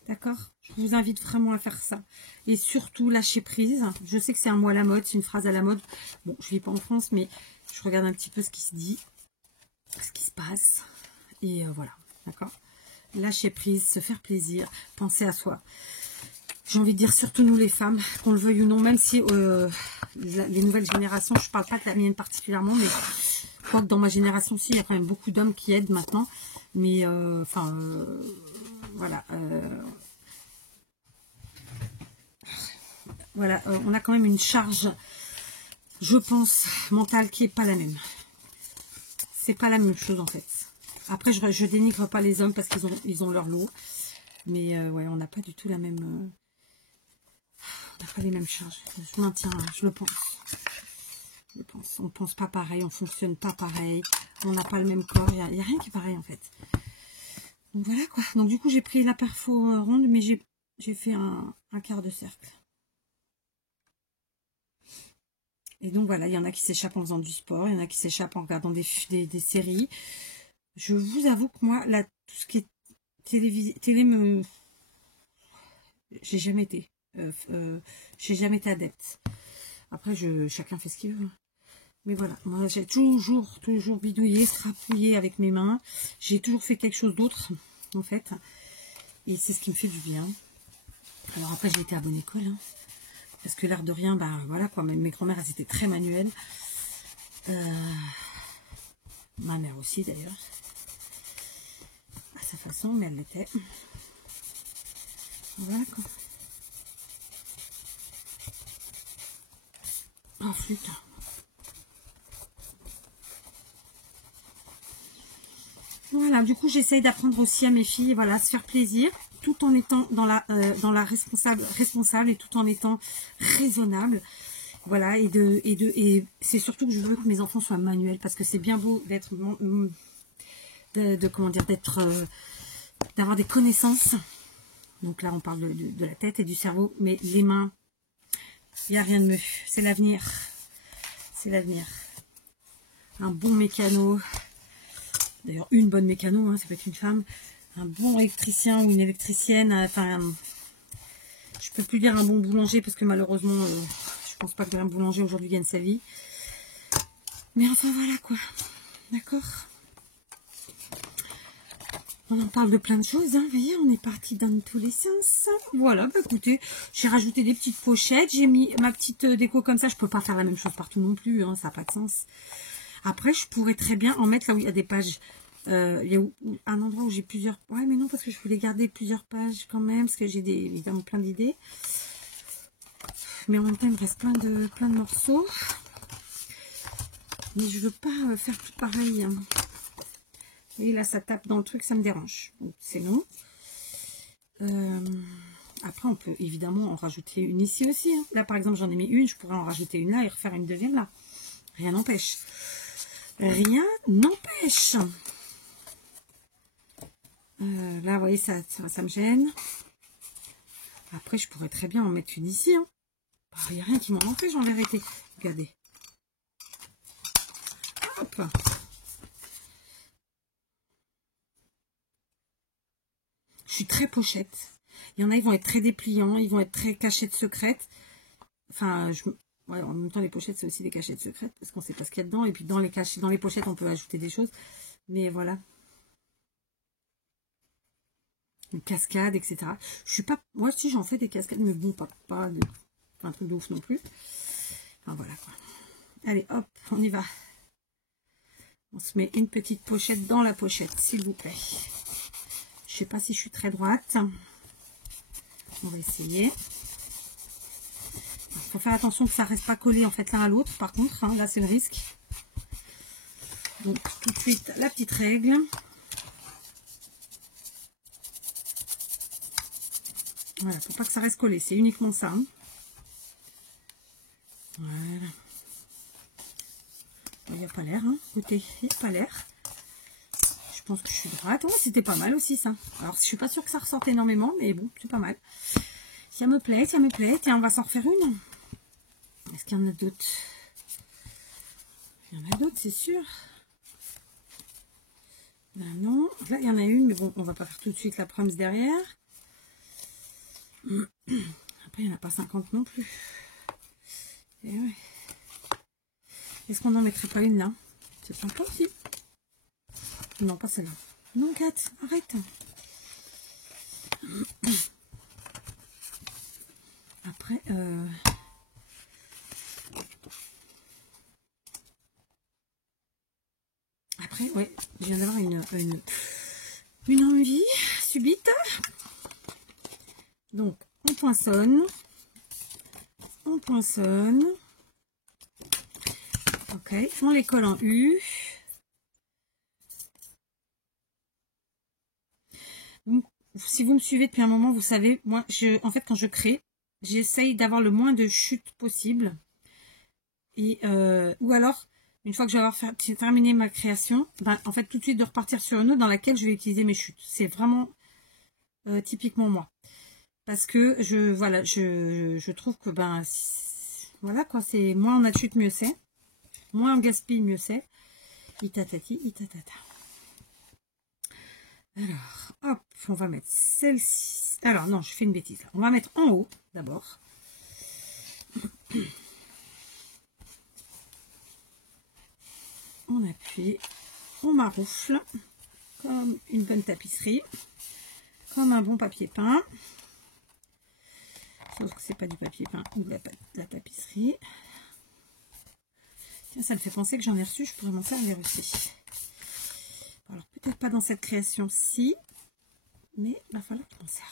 D'accord? Je vous invite vraiment à faire ça. Et surtout, lâcher prise. Je sais que c'est un mot à la mode, c'est une phrase à la mode. Bon, je ne vis pas en France, mais je regarde un petit peu ce qui se dit, ce qui se passe. Et voilà, d'accord? Lâcher prise, se faire plaisir, penser à soi. J'ai envie de dire surtout nous les femmes, qu'on le veuille ou non, même si les nouvelles générations, je ne parle pas de la mienne particulièrement, mais je crois que dans ma génération aussi, il y a quand même beaucoup d'hommes qui aident maintenant. Mais enfin, voilà. Voilà, on a quand même une charge, je pense, mentale qui n'est pas la même. C'est pas la même chose en fait. Après, je dénigre pas les hommes parce qu'ils ont leur lot. Mais ouais, on n'a pas du tout la même... on n'a pas les mêmes charges. Je maintiens, je le pense. Je pense. On ne pense pas pareil, on ne fonctionne pas pareil. On n'a pas le même corps. Il n'y a rien qui est pareil en fait. Donc voilà quoi. Donc du coup, j'ai pris la perfo ronde, mais j'ai fait un quart de cercle. Et donc voilà, il y en a qui s'échappent en faisant du sport, il y en a qui s'échappent en regardant des séries. Je vous avoue que moi, là, tout ce qui est télé me... J'ai jamais été adepte. Après, chacun fait ce qu'il veut. Mais voilà, moi j'ai toujours bidouillé, scrapouillé avec mes mains. J'ai toujours fait quelque chose d'autre, en fait. Et c'est ce qui me fait du bien. Alors après, j'ai été à bonne école, hein. Parce que l'air de rien, ben voilà quoi, mes grand-mères, elles étaient très manuelles. Ma mère aussi d'ailleurs. À sa façon, mais elle l'était. Voilà quoi. Oh flûte. Voilà, du coup j'essaye d'apprendre aussi à mes filles, voilà, à se faire plaisir, tout en étant dans la responsable et tout en étant raisonnable. Voilà, et c'est surtout que je veux que mes enfants soient manuels, parce que c'est bien beau d'être comment dire, d'avoir des connaissances. Donc là on parle de la tête et du cerveau, mais les mains, il n'y a rien de mieux. C'est l'avenir. C'est l'avenir. Un bon mécano. D'ailleurs, une bonne mécano, hein, ça peut être une femme. Un bon électricien ou une électricienne. Enfin, je peux plus dire un bon boulanger parce que malheureusement, je pense pas qu'un boulanger aujourd'hui gagne sa vie. Mais enfin, voilà quoi. D'accord? On en parle de plein de choses, hein. Vous voyez, on est parti dans tous les sens. Voilà, bah écoutez, j'ai rajouté des petites pochettes. J'ai mis ma petite déco comme ça. Je peux pas faire la même chose partout non plus, hein, ça n'a pas de sens. Après, je pourrais très bien en mettre là où il y a des pages. Il y a un endroit où j'ai plusieurs... Ouais, mais non, parce que je voulais garder plusieurs pages quand même, parce que j'ai évidemment plein d'idées. Mais en même temps, il me reste plein de morceaux. Mais je veux pas faire tout pareil. Hein. Et là, ça tape dans le truc, ça me dérange. Donc, c'est non. Après, on peut évidemment en rajouter une ici aussi. Hein. Là, par exemple, j'en ai mis une. Je pourrais en rajouter une là et refaire une deuxième là. Rien n'empêche. Rien n'empêche. Là, vous voyez, ça me gêne. Après, je pourrais très bien en mettre une ici. Hein. Il n'y a rien qui m'en empêche en vérité. Regardez. Hop. Je suis très pochette. Il y en a, ils vont être très dépliants. Ils vont être très cachettes secrètes. Enfin, ouais, en même temps, les pochettes, c'est aussi des cachettes secrètes. Parce qu'on ne sait pas ce qu'il y a dedans. Et puis, dans les pochettes, on peut ajouter des choses. Mais voilà. Une cascade, etc. Je suis pas... Moi aussi, j'en fais des cascades, mais bon, pas un truc de ouf non plus. Enfin, voilà, quoi. Allez, hop, on y va. On se met une petite pochette dans la pochette, s'il vous plaît. Je sais pas si je suis très droite. On va essayer. Il faut faire attention que ça reste pas collé en fait l'un à l'autre. Par contre, hein, là c'est le risque. Donc tout de suite la petite règle. Voilà, faut pas que ça reste collé. C'est uniquement ça. Hein. Voilà. Il n'y a pas l'air. Hein. Écoutez, il n'y a pas l'air. Je pense que je suis droite. Oh, c'était pas mal aussi ça. Alors je suis pas sûre que ça ressorte énormément, mais bon, c'est pas mal. Ça me plaît, ça me plaît. Tiens, on va s'en refaire une. Est-ce qu'il y en a d'autres? Il y en a d'autres, c'est sûr. Là, non. Là, il y en a une, mais bon, on va pas faire tout de suite la promesse derrière. Après, il n'y en a pas 50 non plus. Et ouais. Est-ce qu'on n'en mettrait pas une là? C'est sympa aussi. Non, pas celle-là. Non, Kat, arrête. Après, ouais, je viens d'avoir une envie subite. Donc, on poinçonne. On poinçonne. Ok, on les colle en U. Donc, si vous me suivez depuis un moment, vous savez, moi, en fait, quand je crée, j'essaye d'avoir le moins de chutes possible. Et, ou alors, une fois que je vais avoir terminé ma création, ben, en fait, tout de suite de repartir sur une autre dans laquelle je vais utiliser mes chutes. C'est vraiment typiquement moi. Parce que je trouve que, ben, voilà quoi, c'est moins on a de chutes, mieux c'est. Moins on gaspille, mieux c'est. Itatati, itatata. Alors, hop, on va mettre celle-ci. Alors, non, je fais une bêtise. On va mettre en haut, d'abord. On appuie, on maroufle, comme une bonne tapisserie, comme un bon papier peint. Sauf que c'est pas du papier peint ou de la tapisserie. Tiens, ça me fait penser que j'en ai reçu, je pourrais m'en servir aussi. Alors, peut-être pas dans cette création-ci, mais il va falloir que je m'en serve.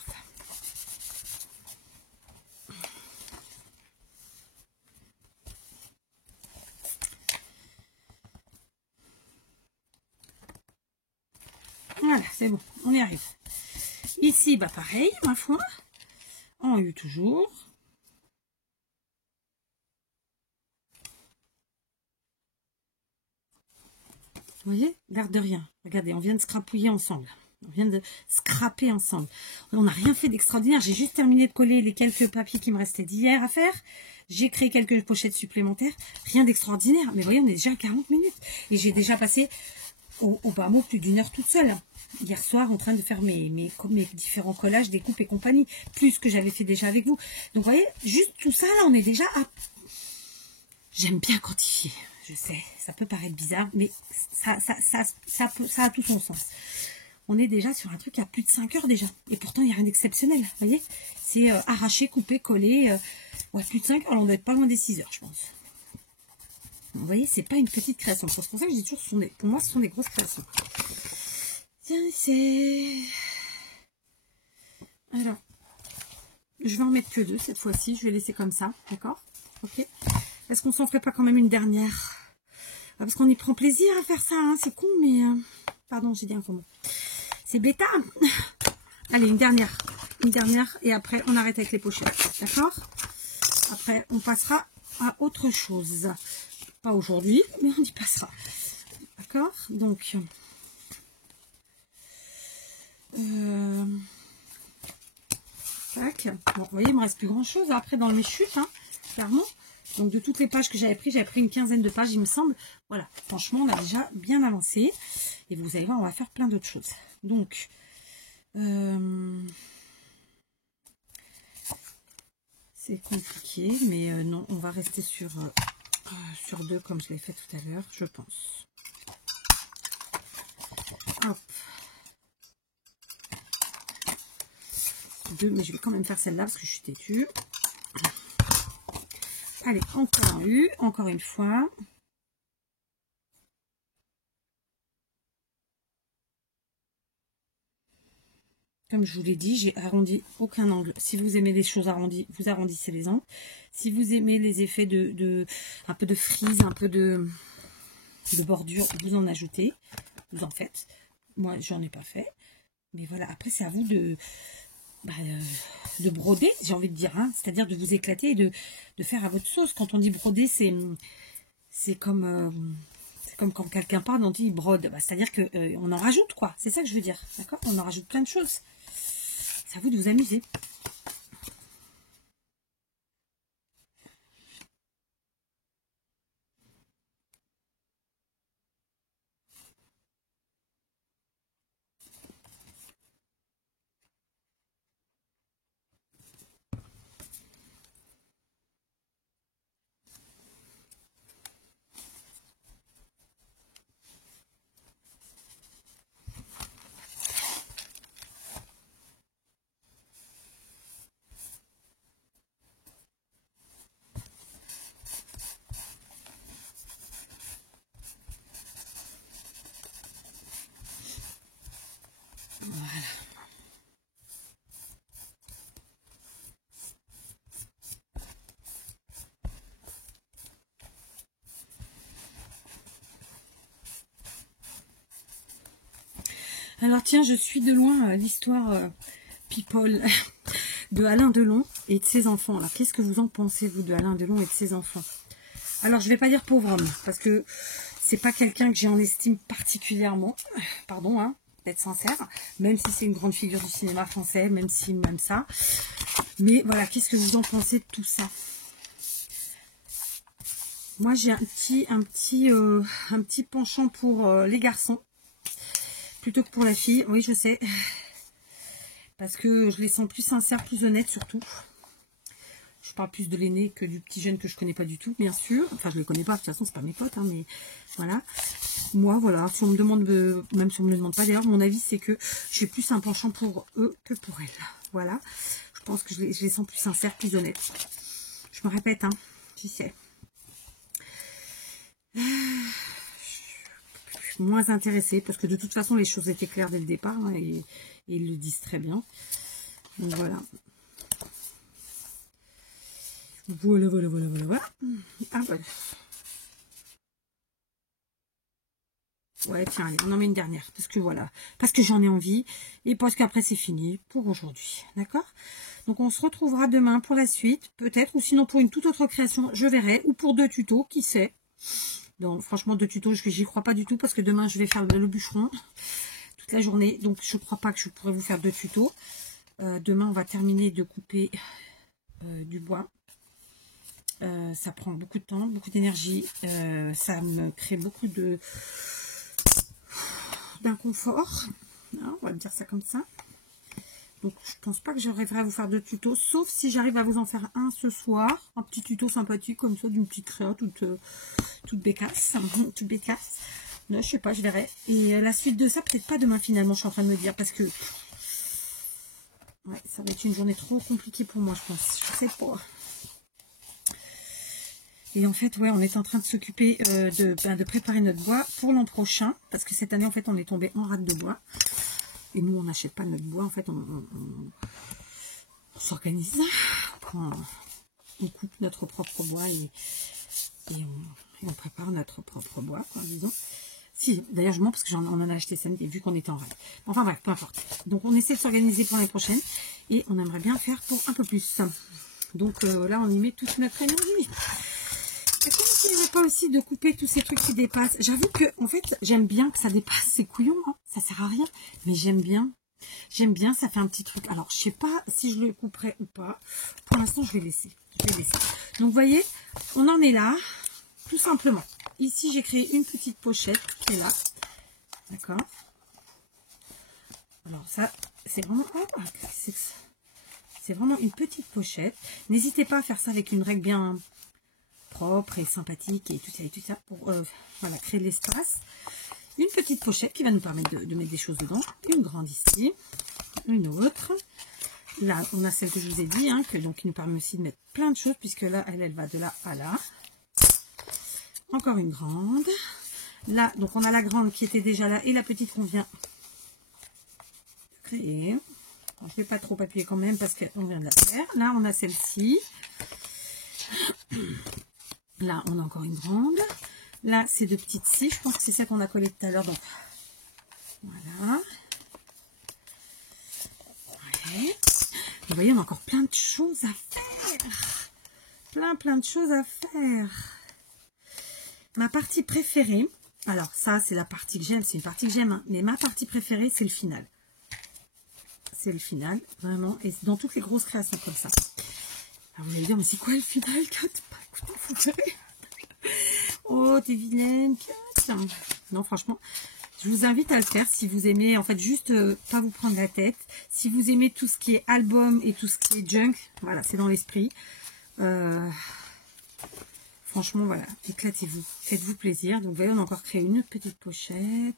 Voilà, c'est bon, on y arrive. Ici, bah pareil, ma foi, en U toujours. Vous voyez, l'air de rien. Regardez, on vient de scrapouiller ensemble. On vient de scraper ensemble. On n'a rien fait d'extraordinaire. J'ai juste terminé de coller les quelques papiers qui me restaient d'hier à faire. J'ai créé quelques pochettes supplémentaires. Rien d'extraordinaire. Mais vous voyez, on est déjà à 40 minutes. Et j'ai déjà passé au bas mot plus d'une heure toute seule. Hier soir, en train de faire mes différents collages, découpes et compagnie. Plus que j'avais fait déjà avec vous. Donc, vous voyez, juste tout ça, là, on est déjà à... J'aime bien quantifier. Je sais, ça peut paraître bizarre, mais ça a tout son sens. On est déjà sur un truc à plus de 5 heures déjà. Et pourtant, il n'y a rien d'exceptionnel. Vous voyez, c'est arraché, coupé, collé. Ouais, plus de 5 heures. Alors, on doit être pas loin des 6 heures, je pense. Vous voyez, c'est pas une petite création. C'est pour ça que je dis toujours, pour moi, ce sont des grosses créations. Tiens, c'est... Alors, je vais en mettre que 2 cette fois-ci. Je vais laisser comme ça, d'accord? Ok. Est-ce qu'on s'en ferait pas quand même une dernière? Parce qu'on y prend plaisir à faire ça, hein. C'est con, mais... Pardon, j'ai dit un faux mot. C'est bêta. Allez, une dernière. Une dernière, et après, on arrête avec les pochettes. D'accord? Après, on passera à autre chose. Pas aujourd'hui, mais on y passera. D'accord? Donc... tac. Bon, vous voyez, il me reste plus grand-chose après dans mes chutes, hein, clairement. Donc, de toutes les pages que j'avais pris une quinzaine de pages, il me semble. Voilà, franchement, on a déjà bien avancé. Et vous allez voir, on va faire plein d'autres choses. Donc, c'est compliqué, mais non, on va rester sur 2 comme je l'ai fait tout à l'heure, je pense. 2, mais je vais quand même faire celle-là parce que je suis têtue. Allez, encore une fois. Comme je vous l'ai dit, j'ai arrondi aucun angle. Si vous aimez les choses arrondies, vous arrondissez les angles. Si vous aimez les effets un peu de frise, un peu de bordure, vous en ajoutez, vous en faites. Moi, j'en ai pas fait. Mais voilà, après, c'est à vous de broder, j'ai envie de dire. Hein. C'est-à-dire de vous éclater et de faire à votre sauce. Quand on dit broder, c'est comme quand quelqu'un parle, on dit brode. Bah, c'est-à-dire qu'on en rajoute, quoi. C'est ça que je veux dire. D'accord? On en rajoute plein de choses. C'est à vous de vous amuser. Voilà. Alors tiens, je suis de loin l'histoire People de Alain Delon et de ses enfants. Alors qu'est-ce que vous en pensez, vous, de Alain Delon et de ses enfants? Alors je vais pas dire pauvre homme, parce que c'est pas quelqu'un que j'ai en estime particulièrement. Pardon, hein, d'être sincère, même si c'est une grande figure du cinéma français, même ça. Mais voilà, qu'est-ce que vous en pensez de tout ça? Moi j'ai un petit penchant pour les garçons plutôt que pour la fille. Oui, je sais, parce que je les sens plus sincères, plus honnêtes surtout. Je parle plus de l'aîné que du petit jeune que je connais pas du tout, bien sûr. Enfin, je le connais pas, de toute façon, c'est pas mes potes, hein, mais voilà. Moi, voilà, si on me demande, même si on me le demande pas, d'ailleurs, mon avis, c'est que j'ai plus un penchant pour eux que pour elles. Voilà. Je pense que je les sens plus sincères, plus honnêtes. Je me répète, hein, qui sait. Je suis moins intéressée, parce que de toute façon, les choses étaient claires dès le départ, hein, et ils le disent très bien. Donc voilà. Voilà. Ah, voilà. Ouais, tiens, allez, on en met une dernière. Parce que voilà. Parce que j'en ai envie. Et parce qu'après, c'est fini pour aujourd'hui. D'accord? Donc, on se retrouvera demain pour la suite. Peut-être. Ou sinon, pour une toute autre création, je verrai. Ou pour 2 tutos. Qui sait? Donc, franchement, 2 tutos, j'y crois pas du tout. Parce que demain, je vais faire le bûcheron toute la journée. Donc, je ne crois pas que je pourrai vous faire 2 tutos. Demain, on va terminer de couper du bois. Ça prend beaucoup de temps, beaucoup d'énergie. Ça me crée beaucoup d'inconfort. On va dire ça comme ça. Donc, je pense pas que j'arriverai à vous faire 2 tutos, sauf si j'arrive à vous en faire un ce soir. Un petit tuto sympathique comme ça, d'une petite créa toute bécasse. Toute bécasse. Non, je sais pas, je verrai. Et la suite de ça, peut-être pas demain finalement, je suis en train de me dire, parce que ouais, ça va être une journée trop compliquée pour moi, je pense. Je sais pas. Et en fait, ouais, on est en train de s'occuper de préparer notre bois pour l'an prochain. Parce que cette année, en fait, on est tombé en rate de bois. Et nous, on n'achète pas notre bois. En fait, on s'organise. On coupe notre propre bois et on prépare notre propre bois, quoi, disons. Si, d'ailleurs, je mens parce qu'on en a acheté samedi, vu qu'on était en rate. Enfin bref, peu importe. Donc, on essaie de s'organiser pour l'année prochaine. Et on aimerait bien faire pour un peu plus. Donc, là, on y met toute notre énergie. N'essayez pas aussi de couper tous ces trucs qui dépassent. J'avoue que, en fait, j'aime bien que ça dépasse ces couillons. Hein. Ça sert à rien. Mais j'aime bien. J'aime bien, ça fait un petit truc. Alors, je sais pas si je le couperai ou pas. Pour l'instant, je vais laisser. Donc, vous voyez, on en est là. Tout simplement. Ici, j'ai créé une petite pochette qui est là. D'accord. Alors, ça, c'est vraiment... Oh, c'est vraiment une petite pochette. N'hésitez pas à faire ça avec une règle bien propre et sympathique et tout ça pour voilà, créer de l'espace. Une petite pochette qui va nous permettre de mettre des choses dedans. Une grande ici, une autre, là, on a celle que je vous ai dit, hein, donc qui nous permet aussi de mettre plein de choses, puisque là, elle va de là à là. Encore une grande. Là, donc on a la grande qui était déjà là et la petite qu'on vient de créer. Alors, je ne vais pas trop appuyer quand même parce qu'on vient de la faire. Là, on a celle-ci. Là, on a encore une grande. Là, c'est deux petites scies. Je pense que c'est celle qu'on a collée tout à l'heure. Donc, voilà. Ouais. Vous voyez, on a encore plein de choses à faire. Plein de choses à faire. Ma partie préférée, alors ça, c'est la partie que j'aime. C'est une partie que j'aime, hein, mais ma partie préférée, c'est le final. C'est le final, vraiment. Et dans toutes les grosses classes, c'est comme ça. Alors, vous allez dire, mais c'est quoi le final, Kat? Écoutez, vous savez. Oh, t'es vilaine, Kat. Non, franchement, je vous invite à le faire si vous aimez, en fait, juste pas vous prendre la tête. Si vous aimez tout ce qui est album et tout ce qui est junk, voilà, c'est dans l'esprit. Franchement, voilà, éclatez-vous, faites-vous plaisir. Donc, vous voyez, on a encore créé une petite pochette.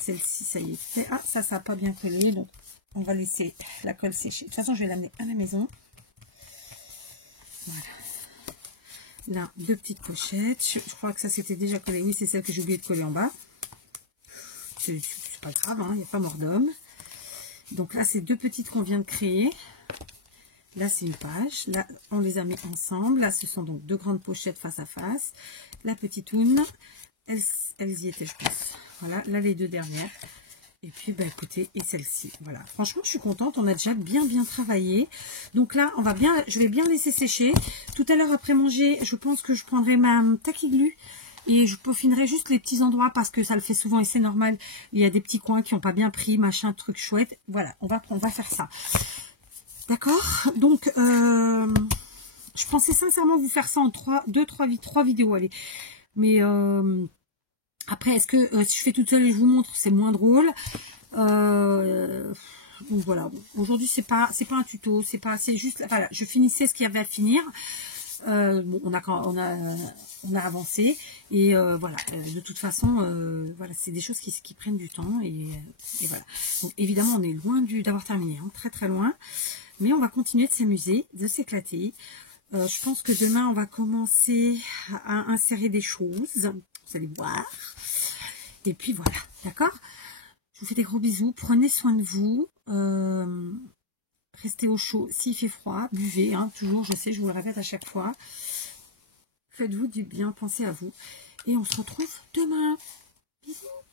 Celle-ci, ça y est fait. Ah, ça n'a pas bien collé, donc on va laisser la colle sécher. De toute façon, je vais l'amener à la maison. Voilà. Là, deux petites pochettes. Je crois que ça, c'était déjà collé. Oui, c'est celle que j'ai oublié de coller en bas. C'est pas grave, hein, il n'y a pas mort d'homme. Donc là, c'est deux petites qu'on vient de créer. Là, c'est une page. Là, on les a mis ensemble. Là, ce sont donc deux grandes pochettes face à face. La petite une, elles y étaient, je pense. Voilà, là, les deux dernières. Et puis, bah, écoutez, et celle-ci. Voilà. Franchement, je suis contente. On a déjà bien travaillé. Donc là, je vais bien laisser sécher. Tout à l'heure, après manger, je pense que je prendrai ma taquiglu et je peaufinerai juste les petits endroits parce que ça le fait souvent et c'est normal. Il y a des petits coins qui n'ont pas bien pris, machin, truc chouette. Voilà, on va faire ça. D'accord, donc je pensais sincèrement vous faire ça en 3 vidéos, allez. Mais après, est-ce que si je fais toute seule et je vous montre, c'est moins drôle. Donc voilà, aujourd'hui c'est pas un tuto, c'est juste, voilà, je finissais ce qu'il y avait à finir. Bon, on a avancé et voilà, de toute façon voilà, c'est des choses qui prennent du temps et voilà. Donc évidemment on est loin d'avoir terminé, hein, très loin, mais on va continuer de s'amuser, de s'éclater. Je pense que demain on va commencer à insérer des choses, vous allez voir, et puis voilà, d'accord. Je vous fais des gros bisous, prenez soin de vous, restez au chaud s'il fait froid, buvez, hein, toujours, je sais, je vous le répète à chaque fois. Faites-vous du bien, pensez à vous. Et on se retrouve demain. Bisous.